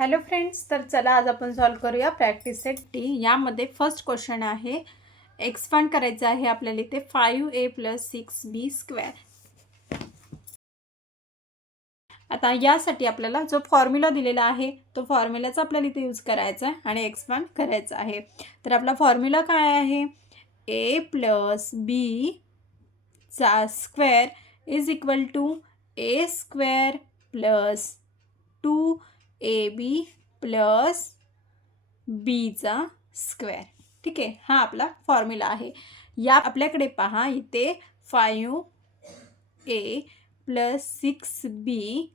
Hello friends, तर चला आज आपण सॉल्व करूया प्रॅक्टिस सेट टी. यामध्ये फर्स्ट क्वेश्चन आहे, एक्सपांड करायचं आहे आपल्याला इथे 5a + 6b². आता यासाठी आपल्याला जो फॉर्म्युला दिलेला आहे तो फॉर्म्युलाचा आपल्याला इथे यूज करायचा आहे आणि एक्सपांड करायचं आहे. तर आपला फॉर्म्युला काय आहे? a + b² = a² + 2ab + b². ठीक आहे, हा आपला फॉर्म्युला आहे. या आपल्याकडे पहा इथे 5a + 6b².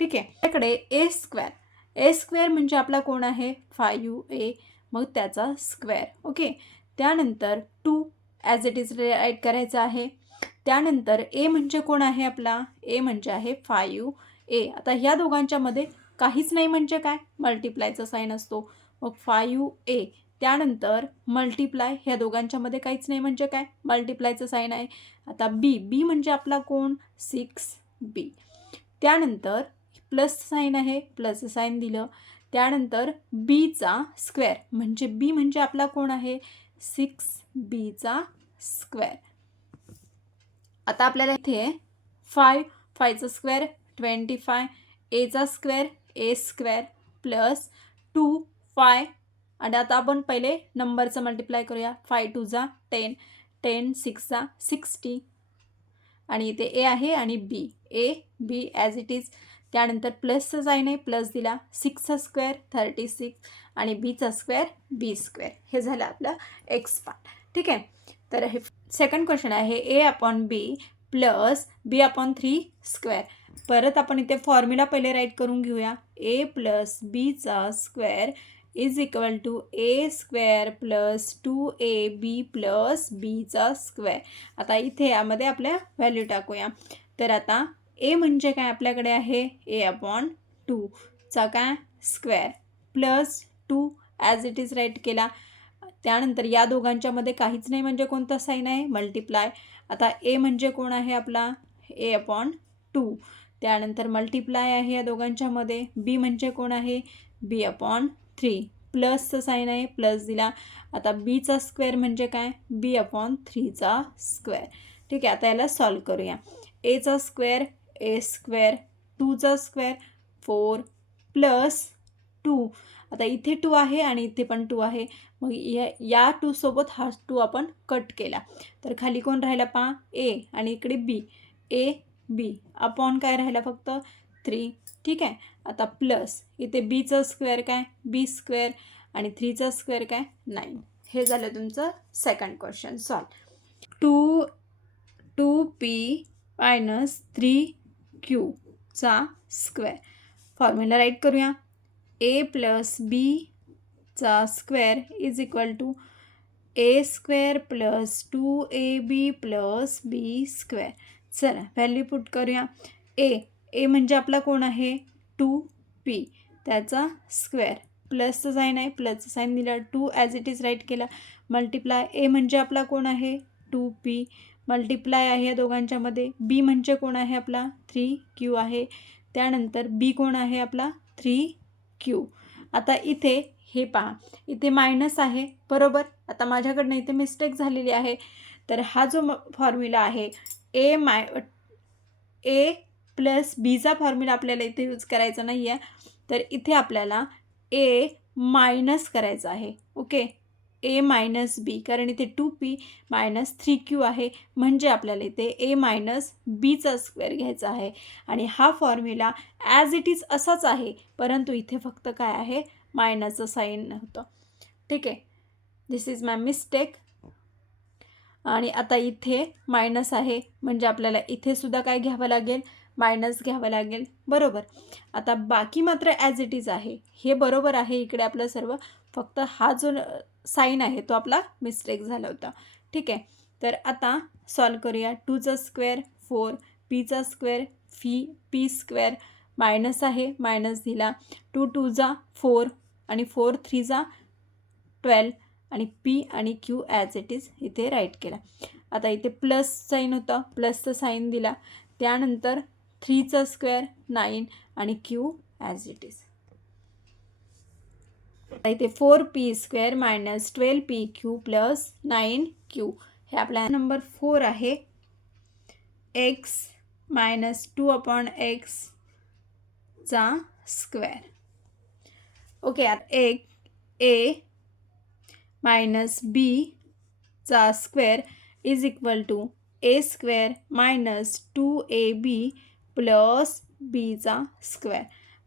ठीक आहे, आपल्याकडे a² म्हणजे आपला कोण आहे? 5a, मग त्याचा स्क्वेअर. ओके, त्यानंतर 2 ॲज इट इज राईट करायचं आहे. त्यानंतर a म्हणजे कोण आहे आपला? a म्हणजे आहे 5a. आता ह्या दोघांच्या मध्ये काहीच नाही म्हणजे काय? मल्टिप्लायचा साईन असतो. मग 5a त्यानंतर मल्टिप्लाय, ह्या दोघांच्या मध्ये काहीच नाही म्हणजे काय? मल्टिप्लायचं साईन आहे. आता b म्हणजे आपला कोण? 6b. त्यानंतर प्लस साईन आहे, प्लस साईन दिलं. त्यानंतर b² म्हणजे b म्हणजे आपला कोण आहे? 6b². आता आपल्याला इथे 5चा² 25, a² a² + 2 आणि आता आपण पहिले नंबरचं मल्टिप्लाय करूया. 5 × 2 = 10, 10 × 6 = 60 आणि इथे a आहे आणि b ॲज इट इज. त्यानंतर प्लसचं साईन आहे, प्लस दिला. 6चा² 36 आणि b² b². हे झालं आपलं एक्सपांड. ठीक आहे, तर हे सेकंड क्वेश्चन आहे a/b + b/3². परत आपण इथे फॉर्म्युला पहिले राईट करून घेऊया. a + b² = a² + 2ab + b². आता इथे यामध्ये आपल्या व्हॅल्यू टाकूया. तर आता a म्हणजे काय आपल्याकडे आहे? a/2 चा काय? Square plus 2 as it is write केला. त्यानंतर या दोघांच्या मध्ये काहीच नाही म्हणजे कोणता साईन आहे? मल्टिप्लाय. आता a म्हणजे कोण आहे आपला? a/2. त्यानंतर मल्टिप्लाय आहे या दोघांच्या मध्ये. b म्हणजे कोण आहे? b/3. प्लसचं साईन आहे, प्लस दिला. आता b² म्हणजे काय? b/3². ठीक आहे, आता याला सॉल्व करूया. a² a², 2चा² 4 + 2. आता इथे 2 आहे आणि इथे पण 2 आहे. मग या 2 सोबत हा 2 आपण कट केला. तर खाली कोण राहिला पहा? a आणि इकडे b. a b अपॉन काय राहिला? फक्त 3. ठीक आहे, आता प्लस इथे b² काय? b² आणि 3चा² काय? 9. हे झालं तुमचं second question solve. 2p - 3q चा² फॉर्म्युला राईट करूया. a + b² = a² + 2ab + b². चला व्हॅल्यू पुट करूया. a म्हणजे आपला कोण आहे? 2p, त्याचा स्क्वेअर. प्लसचं साईन आहे, प्लसचं साईन दिला. 2 ॲज इट इज राईट केला. मल्टिप्लाय a म्हणजे आपला कोण आहे? 2p. मल्टिप्लाय आहे या दोघांच्या मध्ये. b म्हणजे कोण आहे आपला? 3q आहे. त्यानंतर b कोण आहे आपला? 3q. आता इथे हे पहा, इथे मायनस आहे बरोबर. आता माझ्याकडनं इथे मिस्टेक झालेली आहे. तर हा जो फॉर्म्युला आहे a + bचा फॉर्म्युला आपल्याला इथे यूज करायचा नाही आहे. तर इथे आपल्याला a मायनस करायचं आहे. ओके, a - b, कारण इथे 2p - 3q आहे. म्हणजे आपल्याला इथे a - b² घ्यायचा आहे. आणि हा फॉर्म्युला ॲज इट इज असाच आहे, परंतु इथे फक्त काय आहे? मायनसचं साईन होतं. ठीक आहे, दिस इज माय मिस्टेक. आणि आता इथे मायनस आहे म्हणजे आपल्याला इथे सुद्धा काय घ्यावं लागेल? मायनस घ्यावं लागेल बरोबर. आता बाकी मात्र ॲज इट इज आहे. हे बरोबर आहे इकडे आपलं सर्व. फक्त हा जो साईन आहे तो आपला मिस्टेक झाला होता. ठीक आहे, तर आता सॉल्व करूया. 2चा² 4, p² p², मायनस आहे, मायनस दिला. 2 × 2 = 4 आणि 4 × 3 = 12 आणि p आणि q ॲज इट इज इथे राईट केला. आता इथे प्लस साईन होता, प्लसचं साईन दिला. त्यानंतर 3चा स्क्वेअर 9 आणि क्यू ॲज इट इज. इथे 4p² minus 12pq plus 9q हे आपला नंबर 4 आहे. x मायनस 2/x चा स्क्वेअर. ओके, आता a मायनस b चा square is equal to a² minus 2ab plus b चा स्क्वेअर.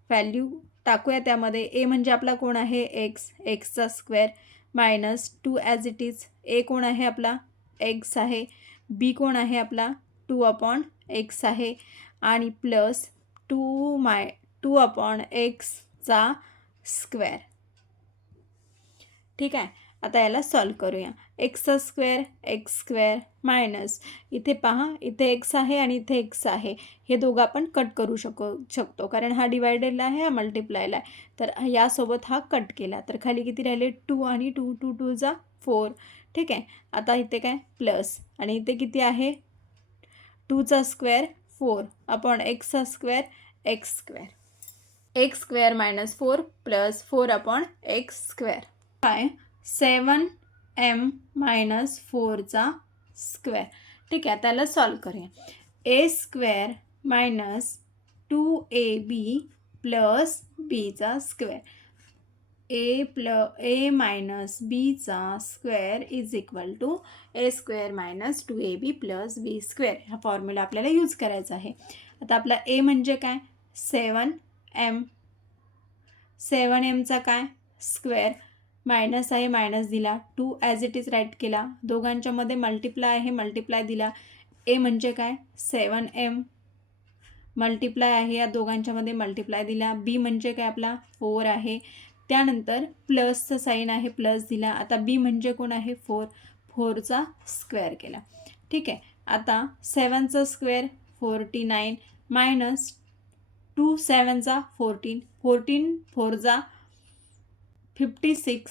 व्हॅल्यू टाकूया त्यामध्ये. a म्हणजे आपला कोण आहे एक्सचा square minus 2 as it is. a कोण आहे आपला x आहे. b कोण आहे आपला 2/x आहे आणि प्लस 2/x चा स्क्वेअर. ठीक आहे, आता याला सॉल्व करूया. एक्सचा स्क्वेअर x² मायनस इथे पहा, इथे x आहे आणि इथे x आहे. हे दोघं आपण कट करू शकतो कारण हा डिवायडेडला आहे, हा मल्टिप्लायला आहे. तर यासोबत हा कट केला तर खाली किती राहिले 2 आणि 2 2 2 जा 4. ठीक आहे, आता इथे काय प्लस आणि इथे किती आहे 2चा स्क्वेअर 4/xचा square x². x² minus 4 plus 4/x². काय 7m मायनस 4चा स्क्वेअर. ठीक आहे, त्याला सॉल्व करूया. a² मायनस 2ab प्लस bचा स्क्वेअर. a मायनस bचा square is equal to a² minus 2ab plus b². हा फॉर्म्युला आपल्याला यूज करायचा आहे. आता आपला a म्हणजे काय 7m. 7mचा काय स्क्वेअर मायनस आहे, मायनस दिला. 2 ॲज इट इज राईट केला. दोघांच्यामध्ये मल्टिप्लाय आहे, मल्टिप्लाय दिला. a म्हणजे काय 7m मल्टिप्लाय आहे, या दोघांच्यामध्ये मल्टिप्लाय दिला. b म्हणजे काय आपला 4 आहे. त्यानंतर प्लसचं साईन आहे, प्लस दिला. आता b म्हणजे कोण आहे 4. 4चा स्क्वेअर केला. ठीक आहे, आता 7चा स्क्वेअर 49 मायनस 2 7 14. 14 4 56.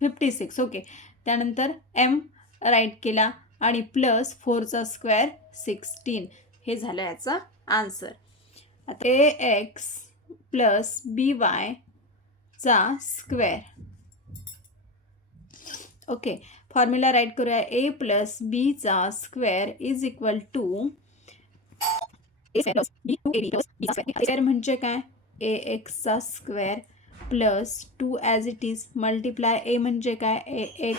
56 ओके. त्यानंतर m राईट केला आणि प्लस 4चा स्क्वेअर 16. हे झालं याचा आन्सर. आता ax प्लस by चा स्क्वेअर. ओके, फॉर्म्युला राईट करूया. a प्लस b चा square is equal to square म्हणजे काय ax चा square plus 2 as it is multiply a म्हणजे काय ax,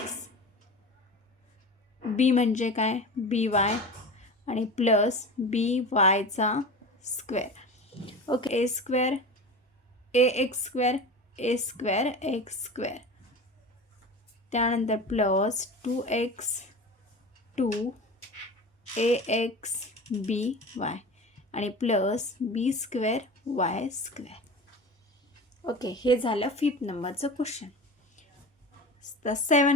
b म्हणजे काय by आणि प्लस by चा square. Okay, a² ax² a²x². त्यानंतर प्लस 2x 2 ax by आणि प्लस b² y². ओके, हे झालं 5th नंबरचं क्वेश्चन. तर 7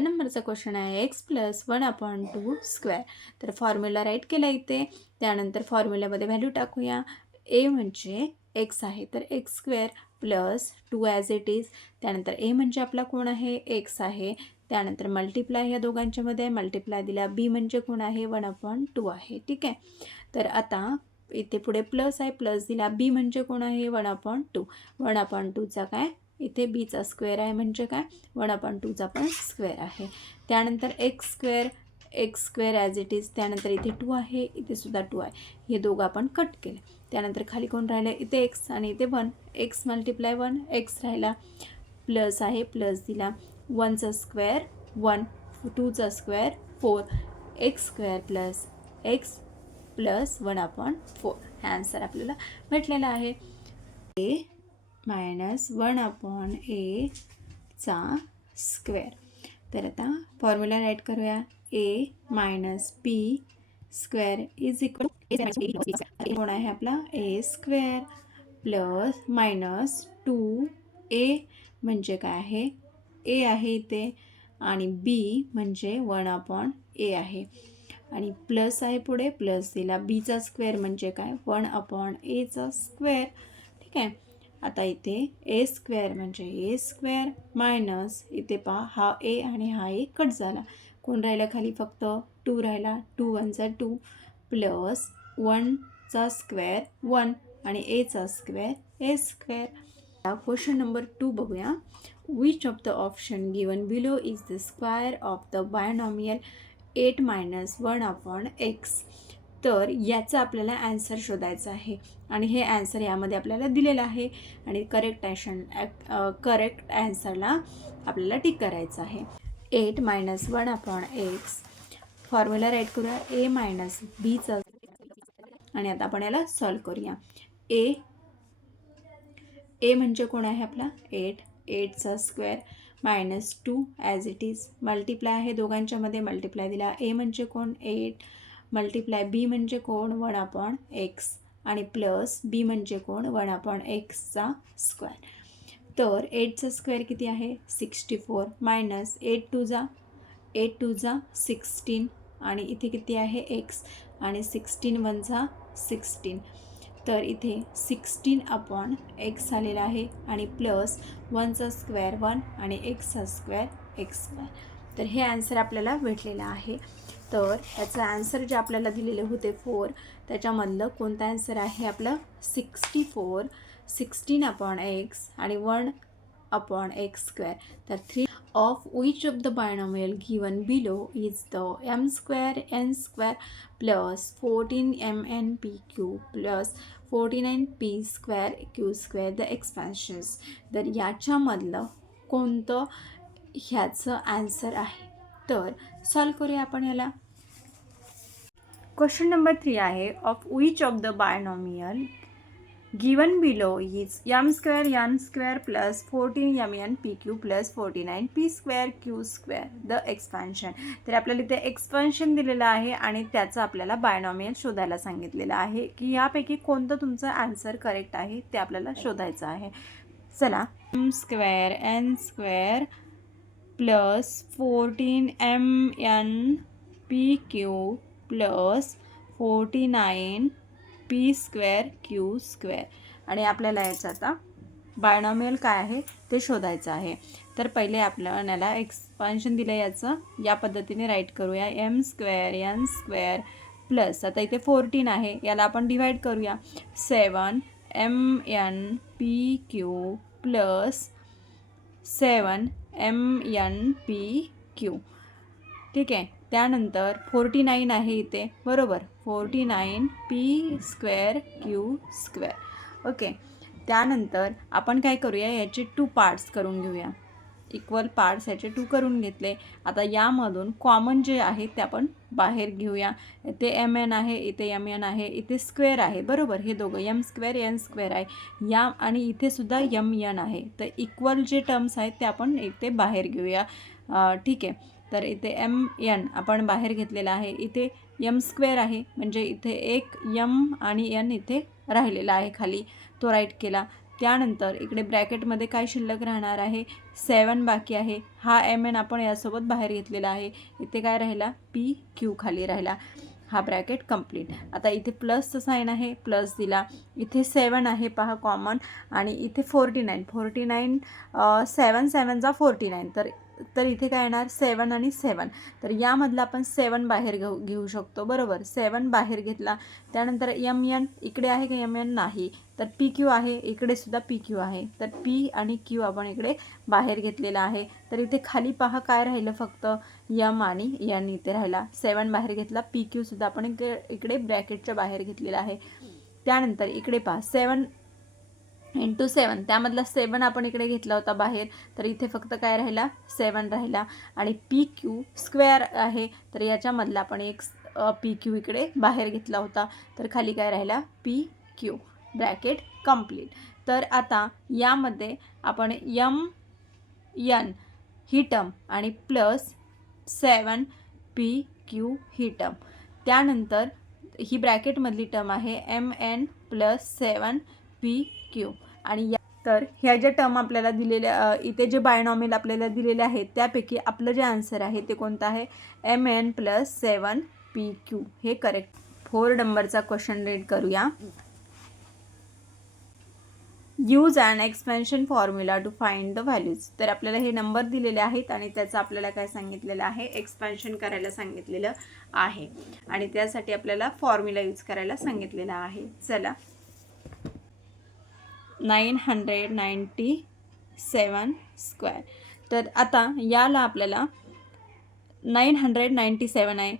नंबरचा क्वेश्चन आहे x प्लस 1/2 स्क्वेअर. तर फॉर्म्युला राईट केला इथे. त्यानंतर फॉर्म्युल्यामध्ये व्हॅल्यू टाकूया. a म्हणजे x आहे तर x² plus 2 as it is. त्यानंतर a म्हणजे आपला कोण आहे x आहे. त्यानंतर मल्टिप्लाय ह्या दोघांच्यामध्ये मल्टिप्लाय दिला. b म्हणजे कोण आहे 1/2 आहे. ठीक आहे, तर आता इथे पुढे प्लस आहे, प्लस दिला. b म्हणजे कोण आहे 1/2. 1/2चा काय इथे bचा स्क्वेअर आहे म्हणजे काय 1/2चा पण स्क्वेअर आहे. त्यानंतर x² ॲज इट इज. त्यानंतर इथे 2 आहे, इथे सुद्धा 2 आहे. हे दोघं आपण कट केले. त्यानंतर खाली कोण राहिलं इथे x आणि इथे 1. x मल्टिप्लाय 1 x राहिला. प्लस आहे, प्लस दिला. 1चा स्क्वेअर 1, 2चा square 4. x² plus x plus 1/4 हे आन्सर आपल्याला भेटलेला आहे. a मायनस 1/a चा स्क्वेअर. तर आता फॉर्म्युला राईट करूया. a minus b² is equal कोण आहे आपला a² प्लस मायनस 2a म्हणजे काय आहे a आहे इथे आणि b म्हणजे 1/a आहे आणि प्लस आहे पुढे प्लस दिला. बीचा स्क्वेअर म्हणजे काय 1/a चा स्क्वेअर. ठीक आहे, आता इथे a² म्हणजे a² मायनस इथे पहा हा a आणि हा a कट झाला कोण राहिलं खाली, फक्त 2 राहिला. 2 1 2 प्लस 1चा स्क्वेअर 1 आणि एचा स्क्वेअर ए स्क्वेअर. क्वेश्चन नंबर 2 बघूया. Which of the option given below is the square of the binomial 8 - 1/x. तर याचा आपल्याला ॲन्सर शोधायचा आहे आणि हे ॲन्सर यामध्ये आपल्याला दिलेलं आहे आणि करेक्ट ॲन्सरला आपल्याला टिक करायचं आहे. 8 - 1/x फॉर्म्युला राईट करूया. a - bचा आणि आता आपण याला सॉल्व करूया. ए म्हणजे कोण आहे आपला 8. 8चा square -2 as it is multiply आहे, दोघांच्या मध्ये मल्टिप्लाय दिला. ए म्हणजे कोण 8 मल्टिप्लाय बी म्हणजे कोण 1/x आणि प्लस बी म्हणजे कोण 1/xचा स्क्वेअर. तर 8चा स्क्वेअर किती आहे 64 मायनस 8 2 जा 16 आणि इथे किती आहे x आणि 16 1 जा 16. तर इथे 16/x आलेला आहे आणि प्लस 1चा स्क्वेअर 1 आणि xचा स्क्वेअर x स्क्वेअर. तर हे ॲन्सर आपल्याला भेटलेलं आहे. तर याचं ॲन्सर जे आपल्याला दिलेले होते 4 त्याच्यामधलं कोणतं ॲन्सर आहे आपलं 64 16/x आणि 1/x स्क्वेअर. तर 3 of which of the binomial given below is the m square n square plus 14mnpq plus 49p square q square the expansions. तर याच्यामधलं कोणतं ह्याचं ॲन्सर आहे. तर सॉल्व करूया आपण याला. क्वेश्चन नंबर 3 आहे. Of which of the binomial given below is m square n square plus 14mnpq plus 49p square q square the expansion. तर आपल्याला इथे एक्सपान्शन दिलेलं आहे आणि त्याचं आपल्याला बायनॉमियल शोधायला सांगितलेलं आहे की यापैकी कोणतं तुमचं आन्सर करेक्ट आहे ते आपल्याला शोधायचं आहे. चला, m square n square plus 14mnpq plus 49p square Q square आणि आपल्याला याचं आता बायनॉमियल काय आहे ते शोधायचं आहे. तर पहिले आपल्याला एक्सपान्शन दिलं याचं या पद्धतीने राईट करूया. m square n square plus आता इथे 14 आहे याला आपण डिवाइड करूया 7mnpq प्लस 7mnpq. ठीक आहे. त्यानंतर 49 आहे इथे बरोबर 49p square Q square. Okay. त्यानंतर आपण काय करूया याचे 2 पार्ट्स करून घेऊया. इक्वल पार्ट्स याचे 2 करून घेतले. आता यामधून कॉमन जे आहे ते आपण बाहेर घेऊया. इथे mn आहे इथे mn आहे इथे स्क्वेअर आहे बरोबर. हे दोघं m स्क्वेअर n स्क्वेअर आहे या आणि इथे सुद्धा mn आहे. तर इक्वल जे टर्म्स आहेत ते आपण इथे बाहेर घेऊया. ठीक आहे. तर इथे mn आपण बाहेर घेतलेला आहे. इथे m स्क्वेअर आहे म्हणजे इथे एक m आणि n इथे राहिलेला आहे खाली तो राईट केला. त्यानंतर इकडे ब्रॅकेटमध्ये काय शिल्लक राहणार आहे 7 बाकी आहे. हा mn आपण यासोबत बाहेर घेतलेला आहे. इथे काय राहिला pq खाली राहिला. हा ब्रॅकेट कंप्लीट. आता इथे प्लसचं साईन आहे प्लस दिला. इथे 7 आहे पहा कॉमन आणि इथे 49 7 7 जा 49 तर इथे काय येणार 7 आणि 7. तर यामधलं आपण 7 बाहेर घेऊ शकतो बरोबर. 7 बाहेर घेतला. त्यानंतर mn इकडे आहे का mn नाही तर pq आहे इकडे सुद्धा pq आहे. तर p आणि q आपण इकडे बाहेर घेतलेला आहे. तर इथे खाली पहा काय राहिलं फक्त m आणि n इथे राहिला. 7 बाहेर घेतला pq सुद्धा आपण इकडे ब्रॅकेटच्या बाहेर घेतलेला आहे. त्यानंतर इकडे पहा 7 × 7 त्यामधला 7 आपण इकडे घेतला होता बाहेर. तर इथे फक्त काय राहिला 7 राहिला आणि pq स्क्वेअर आहे तर याच्यामधला आपण एक pq इकडे बाहेर घेतला होता. तर खाली काय राहिला pq ब्रॅकेट कंप्लीट. तर आता यामध्ये आपण mn ही टर्म आणि प्लस 7pq ही टर्म त्यानंतर ही ब्रॅकेटमधली टर्म आहे mn प्लस 7pq आणि तर ह्या ज्या टर्म आपल्याला दिलेल्या इथे जे बायनॉमियल आपल्याला दिलेले आहेत त्यापैकी आपलं जे आन्सर आहे ते कोणतं आहे mn प्लस 7pq हे करेक्ट. 4 नंबरचा क्वेश्चन रीड करूया. Use and expansion formula to find the values. तर आपल्याला हे नंबर दिलेले आहेत आणि त्याचं आपल्याला काय सांगितलेलं आहे, एक्सपेन्शन करायला सांगितलेलं आहे आणि त्यासाठी आपल्याला फॉर्म्युला यूज करायला सांगितलेला आहे. चला 997 स्क्वेअर. तर आता याला आपल्याला 997 आहे,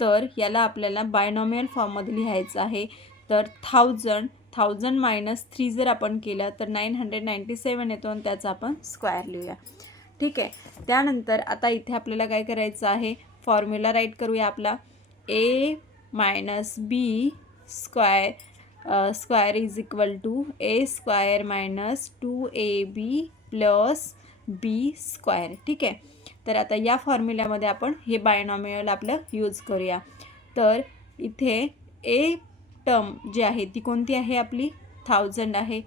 तर याला आपल्याला बायनॉमियल फॉर्ममध्ये लिहायचं आहे. तर 1000 मायनस 3 जर आपण केलं तर 997 येतो आणि त्याचा आपण स्क्वेअर लिहूया. ठीक आहे. त्यानंतर आता इथे आपल्याला काय करायचं आहे, फॉर्म्युला राईट करूया आपला. A minus B square is equal to A square minus 2ab plus B square. ठीक आहे. तर आता या फॉर्म्युल्यामध्ये आपण हे बायनॉमियल आपलं यूज करूया. तर इथे ए टर्म जी आहे ती कोणती आहे आपली, 1000 आहे,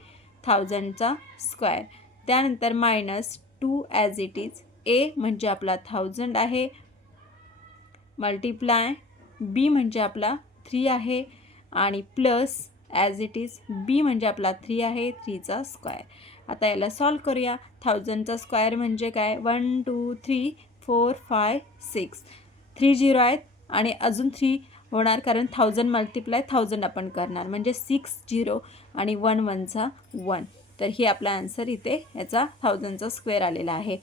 1000चा स्क्वेअर. त्यानंतर minus 2 as it is, A म्हणजे आपला 1000 आहे, मल्टिप्लाय बी म्हणजे आपला 3 आहे आणि प्लस ॲज इट इज बी म्हणजे आपला 3 आहे, 3चा स्क्वेअर. आता याला सॉल्व करूया. 1000चा स्क्वेअर म्हणजे काय, 1 2 3 4 5 6, 3 झिरो आहेत आणि अजून 3 होणार कारण 1000 मल्टिप्लाय 1000 आपण करणार म्हणजे 6 झिरो आणि 1 1चा 1. तर ही आपला आन्सर इथे याचा 1000चा स्क्वेअर आलेला आहे.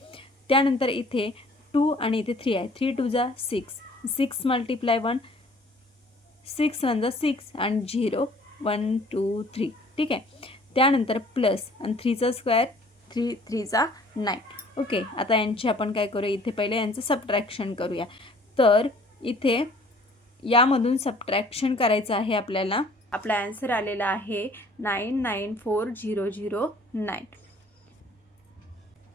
त्यानंतर इथे 2 आणि इथे 3 आहे, 3 2 जा 6, 6 मल्टिप्लाय 1, 6 1 जा 6 आणि 0 1 2 3. ठीक आहे. त्यानंतर प्लस आणि 3चा स्क्वेअर, 3 3चा 9. ओके. आता यांची आपण काय करूया, इथे पहिले यांचं सबट्रॅक्शन करूया. तर इथे यामधून सबट्रॅक्शन करायचं आहे आपल्याला. आपला आन्सर आलेला आहे 994009.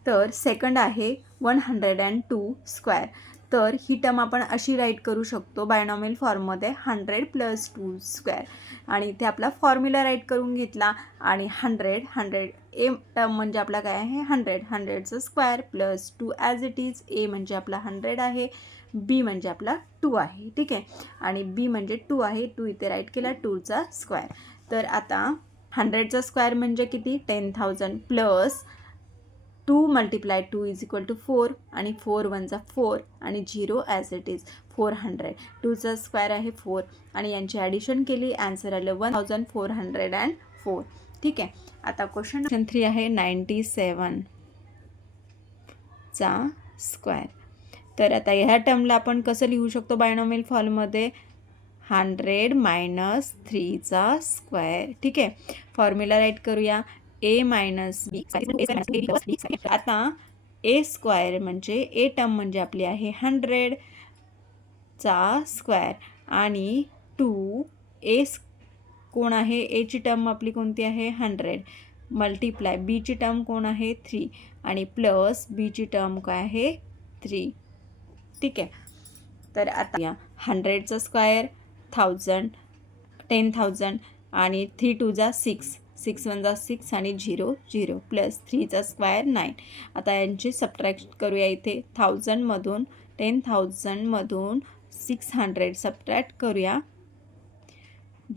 तर सेकंड आहे 102 स्क्वेअर. तर ही टर्म आपण अशी राईट करू शकतो बायनॉमियल फॉर्ममध्ये 100 प्लस 2 स्क्वेअर आणि इथे आपला फॉर्म्युला राईट करून घेतला आणि 100 ए टर्म म्हणजे आपला काय आहे 100चं square plus 2 as it is. A म्हणजे आपला 100 आहे, बी म्हणजे आपला 2 आहे. ठीक आहे. आणि बी म्हणजे 2 आहे, 2 इथे राईट केला, 2चा स्क्वेअर. तर आता 100चा स्क्वेअर म्हणजे किती, 10,000 plus 2 multiply 2 is equal to 4 आणि 4 1 4 आणि 0 ॲज इट इज 400. 2चा स्क्वेअर आहे 4 आणि यांची ॲडिशन केली, आन्सर आलं 1404. ठीक आहे. आता क्वेश्चन 3 आहे 97चा स्क्वेअर. तर आता ह्या टर्मला आपण कसं लिहू शकतो बायनॉमियल फॉर्ममध्ये, 100 मायनस 3चा स्क्वेअर. ठीक आहे. फॉर्म्युला राईट करूया. ए मायनस बी. आता ए स्क्वेअर म्हणजे ए टर्म म्हणजे आपली आहे 100चा स्क्वेअर आणि 2 ए कोण आहे, एची टर्म आपली कोणती आहे 100 मल्टिप्लाय बीची टर्म कोण आहे 3 आणि प्लस बीची टर्म काय आहे 3. ठीक आहे. तर आता या 100चा स्क्वेअर 10,000 आणि 3 2 जा 6, 6 1 जा 6 आणि 0 0 प्लस 3चा स्क्वेअर 9. आता यांची सबट्रॅक्ट करूया. इथे 1000मधून 10,000मधून 600 सबट्रॅक्ट करूया.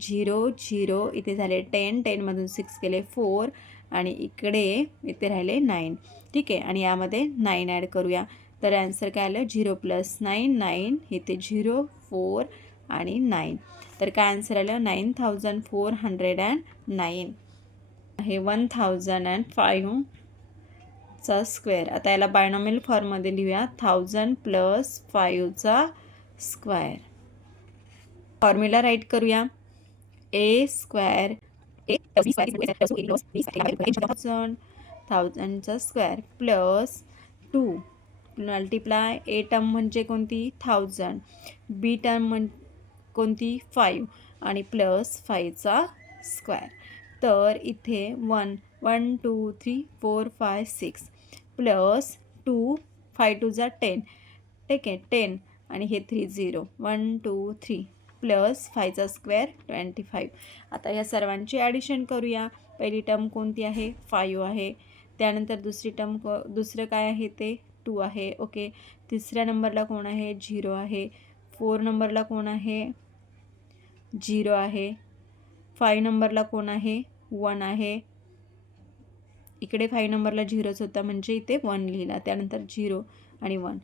0 0 इथे झाले 10, 10मधून 6 गेले 4 आणि इथे राहिले 9. ठीक आहे. आणि यामध्ये 9 ॲड करूया. तर आन्सर काय आलं 0 प्लस 9 9, इथे 0 4 आणि 9. तर काय आन्सर आलं 9409 आहे 1005चा स्क्वेअर. आता याला बायनॉमियल फॉर्ममध्ये लिहूया. 1000 प्लस 5चा स्क्वेअर. फॉर्म्युला राईट करूया. ए स्क्वेअर 1000चा square plus 2 multiply A term म्हणजे कोणती 1000, बी टर्म कोणती 5 आणि प्लस 5चा स्क्वेअर. तर इथे 1 1 2 3 4 5 6 प्लस 2 5 2 जा 10. ठीक आहे. 10 आणि हे 3 0 1 2 3 प्लस 5चा स्क्वेअर 25. आता ह्या सर्वांची ॲडिशन करूया. पहिली टर्म कोणती आहे 5 आहे. त्यानंतर दुसरी टर्म दुसरं काय आहे ते 2 आहे. ओके. तिसऱ्या नंबरला कोण आहे 0 आहे. 4 नंबरला कोण आहे 0 आहे. 5 नंबरला कोण आहे 1 आहे. इकडे 5 नंबरला झिरोच होता म्हणजे इथे 1 लिहिला, त्यानंतर 0 आणि 1.